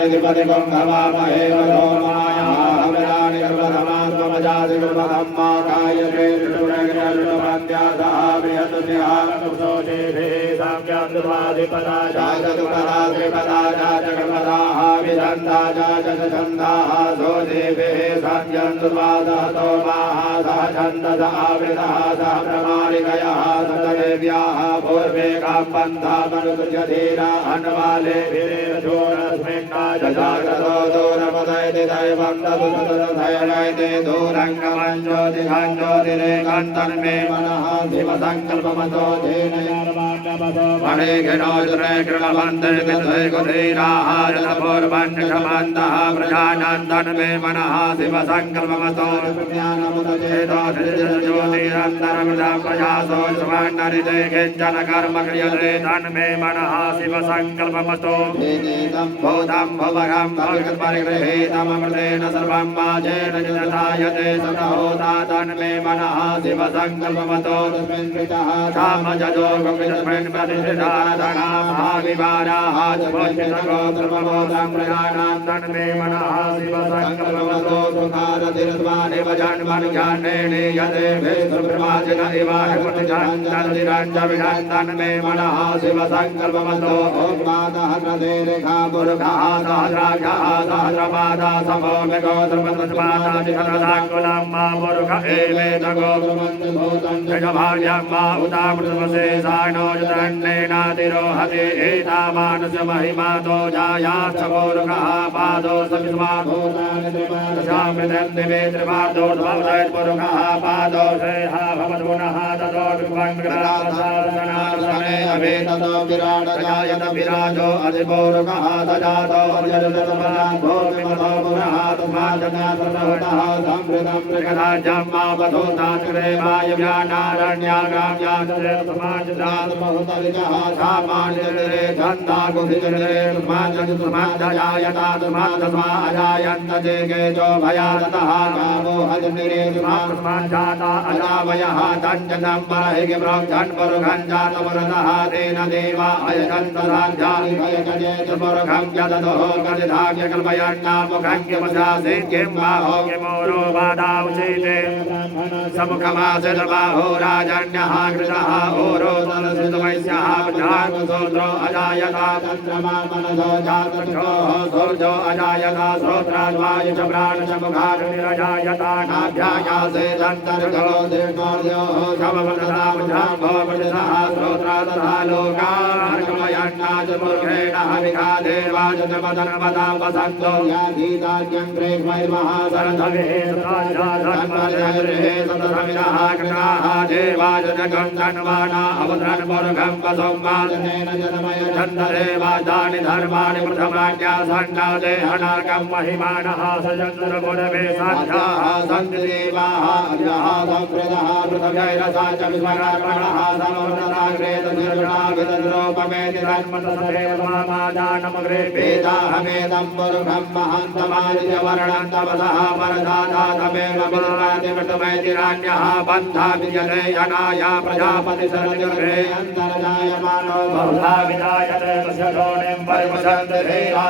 निधिपति गंगवामहे वयोमाया हविराणि गर्भधमात्मजाति गर्भधम्मा कायते ऋतुरग्रऋतुमन्त्यासः बृहत्स्यानकुसोजेभिः साम्यान्दुर्वाधिपदा जागदुपदा त्रिपदा जाजगर्भदाः विदन्ता जाजछन्दाः सोजेभिः साम्यान्दुर्वादः सोमाः सह छन्दस आवृतः सह प्रमाणिकयः सतदेव्याः पूर्वे काम्बन्धा मनुजधीरा अन्वालेभिरेरजोरस्मिन्नाजजागतो दूरपदयति दैवं तदुसदधयवैते दूरङ्गमञ्ज्योतिघाञ्ज्योतिरेकान्तन्मे मनः शिवसङ्कल्पमतो मणिघिनोजुरे कृणवन्तर्गधैकुधीराहारपूर्वन्निषमन्तः प्रजानन्दन्मे मनः शिवसङ्कल्पमतो ज्योतिरन्तरमृतं प्रजासो सुवर्णरिते किञ्चन कर्म क्रियते तन्मे मनः शिवसङ्कल्पमतो भूतं भुवगं भगवत्परिगृहीतममृतेन सर्वं वाचेन निदधायते सतहोता तन्मे मनः शिवसङ्कल्पमतो कामजजो गोविन्दस्मिन् प्रतिष्ठिताधना महाविवाराः गोत्रमोदं प्रजानां तन्मे मनः शिवसङ्कल्पमतो सुखारतिर्द्वानिव जन्मनुज्ञानेन यते भेदप्रमाजिन इव तन्मे मनः शिवसङ्कल्पमतो ओमातः प्रदेरेखा पुरुषः सहस्राक्षः सहस्रपादा समोमे गोत्रमन्त्रमादादिहरदाकुलं मा पुरुष एवेदगोत्रमन्त्रभूतं जगभार्यं मा उदामृतमशेषाणो युतन्नेनातिरोहति एतावानस्य महिमातो जायाश्च पुरुषः पादो सविस्माभूतानि त्रिपादशामृतं दिवे त्रिपादोर्भवदयत्पुरुषः पादो श्रेयः भवद्गुणः ततो विभङ्ग्रासादनासने अभेततो विराट जायत विराजो अधिपूरुषः सजातो अर्यजतमनाभो विमतो पुरः तस्माज्जनासनहुतः संवृतं मृगराज्यं मावधूताग्रे वायुव्यानारण्यागाम्याजसमाजदातमहुतविजः सामान्यतिरे छन्दाकुधिजरे तस्माज्जसमाज्जयायतातस्मात्तस्मा अजायन्त जे केजो भयादतः गावो हजनिरे तस्माज्जाता अजावयः तञ्जनं परहिगे ब्रह्मन् जातमरतः तेन देवा अयजन्तराज्यानि भयकजेत पुरुषं यदतोः कलिधाग्यकल्पयन्नामुखं किमशासे किं बाहो किमोरो बाधावचेते समुखमासित बाहो राजन्यः कृतः ओरोदलसितवैश्यः जातसोत्रो अजायता चन्द्रमा मनसो जातक्षोः सूर्यो अजायता श्रोत्राद्वायु च प्राण च मुखाग्निरजायता नाभ्यायासे दन्तर्गो दीर्घोर्योः शववदनामुझाम्भो वृषः श्रोत्रादधा लोकार्गमयन्नाचमुर्घेण हविखा देवाचमदनमदा वसन्तो याधीताज्ञं प्रेमैर्महासरथविः सताजाधन्मजगृहे सतसमिरः कृणाः देवाचजगं धन्वाना अवधन्मुर्घं वसुम्माजनेन जनमय छन्ददेवादानि धर्माणि प्रथमाज्ञासन्ना देहनाकं महिमानः सचन्द्रगुणवे साध्याः सन्ति देवाः अभ्यः संवृतः पृथव्यैरसा च विश्वकर्मणः समोदराग्रेतनिर्गुणाभितद्रोपमेति धर्मतसदेवमादानमग्रे वेदाहमेदं पुरुषं महान्तमादिजवर्णं तपसः परदादातमेव विद्वादिमृतमैतिरान्यः बन्धा विजते अनाया प्रजापतिसरजुर्भे अन्तर्जायमानो बहुधा विजायते तस्य शोणिं परिपशन्ते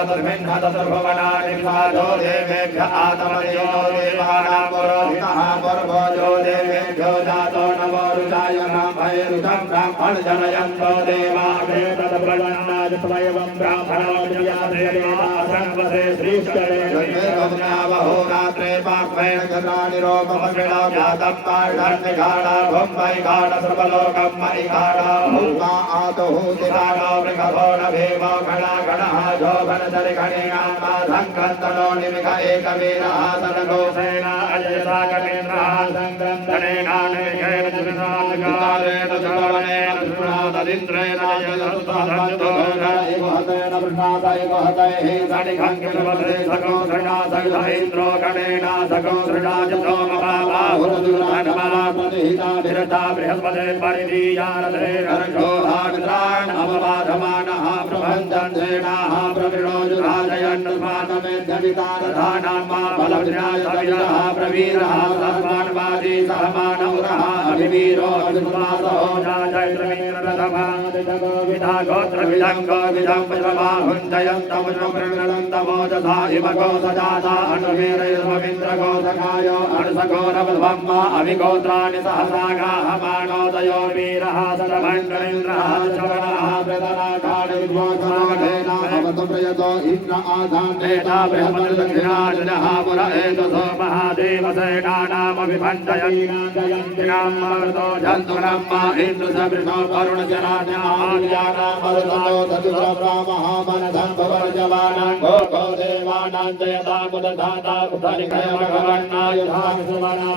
तस्मिन् हतसर्ववनानि विवादो देवेभ्यः आतमयो देवानां पुरोहितः पुर्वोजो देवेभ्यो जातो नमो रुचायनां भैरुतं ब्राह्मण जनयन्तो देवा वेदप्रजन्नादित्वयं ब्राह्मणोऽभियादेवासन्वसे श्रीष्करे जन्मेवज्ञावहोरात्रे पाक्वेन गतानि रोपमश्रिणा व्यातं पार्ढन्निघाडा भुम्बैघाड सर्वलोकं मयिघाडा भूमा आतुहूतिराणो मृगभोनभेवो घणाघणः जोभनदरिघणीयामा सङ्क्रन्दनो निमिष एकवीरः सनगोसेना अजयसा गणेन्द्रः सङ्क्रन्दनेनानेकेन जगदालकारेण जगवनेन सुनाददिन्द्रेण जयदुत्तहन्तोगणैवहतेन वृषादैवहतैः सनिघङ्किलवसे सको सृणासैधैन्द्रो गणेन सको सृणाजतोमबाहुरदुरानमाप्रतिहिताभिरता बृहस्पते परिधीयारधेरर्घोहामित्रान् अवबाधमानः प्रभञ्जन्सेनाः प्रविणोजुराजयन्नस्मानमेध्यवितारधानां मा फलविन्याय सविरः प्रवीरः सर्वान्वादी सहमानौरः अभिवीरो अभिस्वासो जाजयत्रमीन्द्ररथः विधा गोत्र विदंगो विदं वज्रबाहुञ्जयन्तमुजमृणन्तमोजसा इव गोसजाता अनुवीरयुष्ममिन्द्र गोसखायो अनुसघोरवद्ब्रह्मा अभिगोत्राणि सहसागाः मानोदयोर्वीरः सरभण्डरेन्द्रः चवनः प्रदनाकाणि विद्वांसनागधेन अवतुप्रयतो इन्द्र आधान्तेता बृहस्पतिदक्षिणाजनः पुर एतसो महादेवसेनानामभिभञ्जयन्तीनां मरुतो जन्तुनम्मा इन्द्रसवृषो वरुणजनान्यान्यानामरुतो ततुरब्रामहामनधम्भवर्जवानां गोको देवानां जयता मुदधाता उदरिकयमघवन्नायुधां सुवनां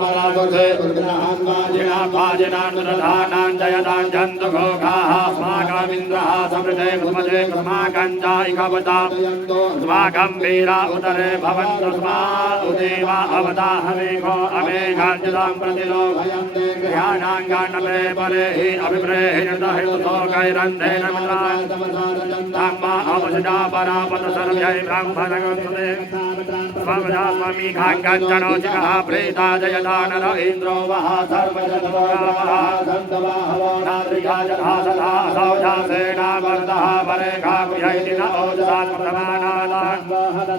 मरागुर्धे दुर्गनान्वाजिनां जयतां जन्तु घोघाः अस्माकमिन्द्रः समृते कुमते अस्माकञ्जायिकवता अस्माकं वीरा उदरे भवन्तस्मा उदेवा अवताहमेघो अमेघाञ्जलां प्रतिलोभयन्ते गृहाणाङ्गाण्डले परे हि अभिप्रेहितहितुतो कैरन्धेन मित्रान् धम्मा अवसजा परापत सर्व्यै ब्रह्मणगुरुते स्वमजास्ममी घाङ्गञ्जनोचिकः प्रेता जयता नर इन्द्रो वः सर्वजनोगावः सन्तवाहवो नाद्रिका जथा सदा असौजा सेनावर्तः परेखापुयैति न ओजसात्मतमानादान्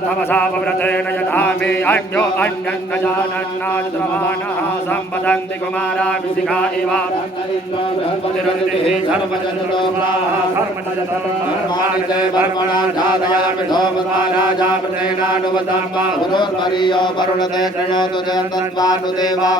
तमसा पव्रतेन यथा मे अन्यो अन्यन्न जानन्नाद्रमाणः सम्पदन्ति कुमाराभिषिका इव बृहस्पतिरतिः सर्वजनोगावः सर्वजनोगावः वर्मणा धारयामि धोमराजापतेनानुवदम्मा पुरोर्मरीयो वरुणते तृणोतु जयन्तन्वानुदेवा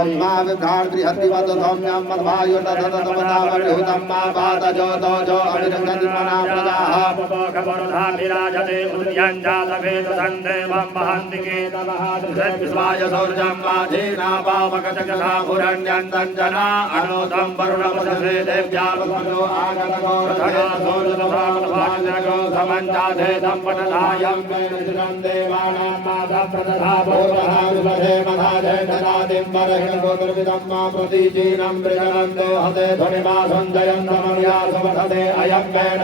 ॐ मा विभ्रार्तिहतिवतु सौम्यं मद्वायुर्दधतमतावरिहुतं मा पातजोतो जो अभिरङ्गतिमना प्रजाः पपोखपुरधाभिराजते उद्यञ्जातवेदसन्देवं वहन्ति केतवः विश्वाय सौर्यं माधीना पावकजगधा पुरण्यन्तञ्जना अनोदं वरुणपदसे देव्यावसो आगतगो रथना सौर्यतथामद्भाजगो समञ्जाधे दम्पटधायं वेदसिनं देवानां माता प्रदधा भोगः विपदे मधाधे ददातिं वरहितगोत्रविदं मा प्रतीचीनं मृगनन्दो हते ध्वनिमा सञ्जयन्तमया सुमधते अयं वेन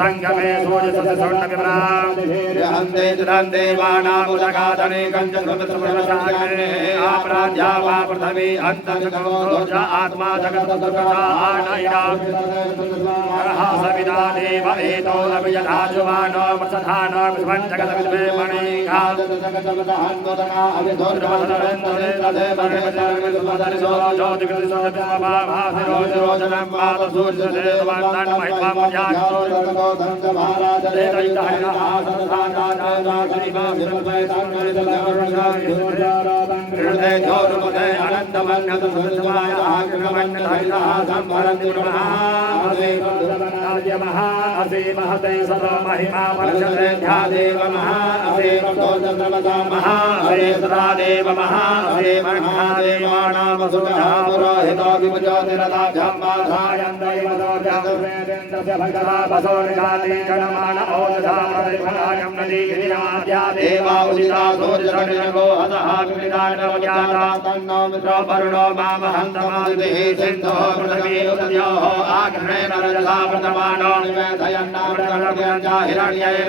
सङ्गमे सूर्यसुर्णविभ्रान्ते देवानामुदगादने कञ्चनमित्रप्रवशाग्ने आपराध्या वा पृथ्वी अन्तर्गतोज आत्मा जगत्तुर्गतानैना सविता देव एतो अभियधाजुवानो मत्सधानो विध्वञ्जगतविद्वे मणिघा जगतवदहन्वदना अभिधोर्जवदनन्दने तथे भगवतर्मिदुपदरिसो ज्योतिकृतिसोजनम् मातसूर्यदेववन्दन् महिमामयातो धनगोधनजभाराजते दैतहरिणः सदधानाजागरिमाभिर्वैताङ्गलितलवर्षायुर्जारादङ्गृहते ज्योरुपदे अनन्तमन्यतसुरजमायाः कृणमन्यधरिणः सम्भरन्ति महते सदा महिमा वर्षते ध्यादेव महादेव महादेव महादेव महादेवानामसुरः पुरोहितो विभुजोतिरदाभ्यम्बाधायन्दैव सोऽजातुर्वेदेन्द्रस्य भगवा वसोनिकाले जनमान ओजधामरिफलायं नदीगिरिराद्या देवा उदिता सूर्यरणिर्गो हतः विविधानवज्ञाता तन्नो मित्रो वरुणो मामहन्तमादिः सिन्धो पृथिवी उदयोः आग्नेन रजसा प्रतमानो निवेदयन्नामृतकर्म्यञ्च हिरण्येन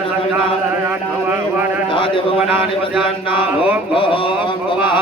सवितादिभुवनानि पद्यन्ना ॐ भुवः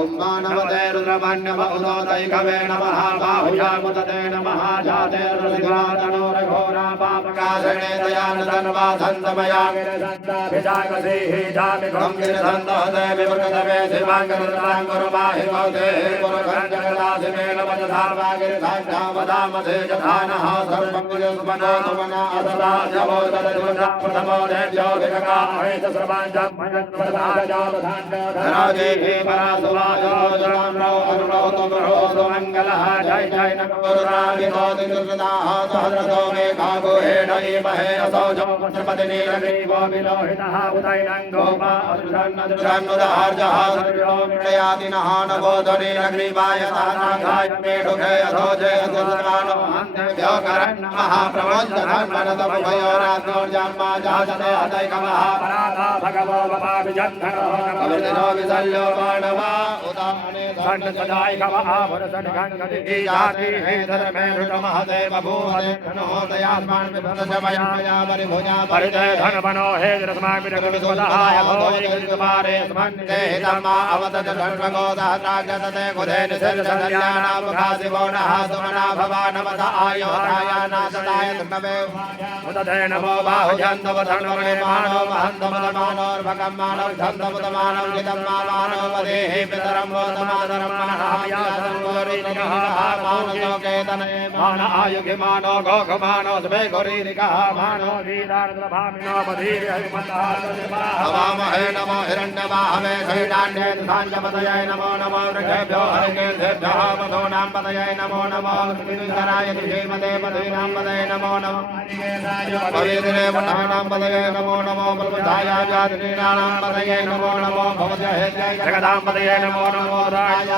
ॐ मानवते रुद्रमन्यव उदोदैकवे नमः बाहुयामुदते नमः जाते रसिघातनोरघोरा पापकाशने दयानधन्वासन्तमया गिरिसन्ताभिजागसेः जामिघं गिरिसन्तहते विवृतवे शिवाङ्गरुद्राङ्गुरुमाहि भवते पुरुषञ्जगदासिमेन वजधार्वा गिरिधाञ्जावदामसे जधानः सर्वं विजुस्मनो सुमना असदा जवो तदजुषा प्रथमो देव्यो विगगाहेत सर्वाञ्जं भजन्वरदाजावधान्यधराजेः परासुवायो जराम्नो अरुणो तुमरो सुमङ्गलः जय जय नकोरागितो दिनुर्गदाः सहस्रतो मेघागुहेण ईमहे असौजो पशुपतिनीलग्रीवो विलोहितः उदयनङ्गोपा अदृशन्नुदहार्जः सर्यो मृणयादिनः नवोधनीलग्रीवाय तानाघाय मेढुघे अधोजे अधुस्नानो अन्तेभ्यो करन्नमः प्रवञ्चधन्वनतम उभयोरात्मोर्जान्मा जातते हतैकमः पराधा भगवो वपाभिजन्धनो नमो विसल्यो मानवा उदाहने सन्नसदायिकमः पुरसन्गङ्गति जाति हे धर्मे ऋतमहते बभूवते धनोदयास्मान् विभ्रतशमया परिभुजा परिते धनवनो हे रस्माभिरगविस्वदहाय भोजिगरितुमारे स्मन्ते हितम्मा अवतत धर्मगोदहत्राग्यतते कुधे निसर्जसल्यानामुखासिवो नः सुमना भवा नमः आयोधाया नासदाय धर्मवे उदधे नमो बाहुजन्तवधर्मणे मानो महन्तमदमानोर्भगं मानव धन्तमुदमानव जितम्मा मानो वदेहि पितरं वोतमादरं मनः यासर्वोरिनिकः मानो केतने मान आयुगिमानो गोघमानो स्वे गोरीनिकः मानो वीरार्द्रभामिनो बधीर्यहिमतः हवामहे नमो हिरण्यवाहवे शैलान्ये साञ्जपतये नमो नमो वृक्षेभ्यो हरिकेभ्यः मधूनां पतये नमो नमो विन्दराय धीमते मधुनां पतये नमो नमो पवित्रे वटानां पतये नमो नमो प्रबुद्धाया जातिनानां पतये नमो नमो भवत्यै जगदां पतये नमो नमो राय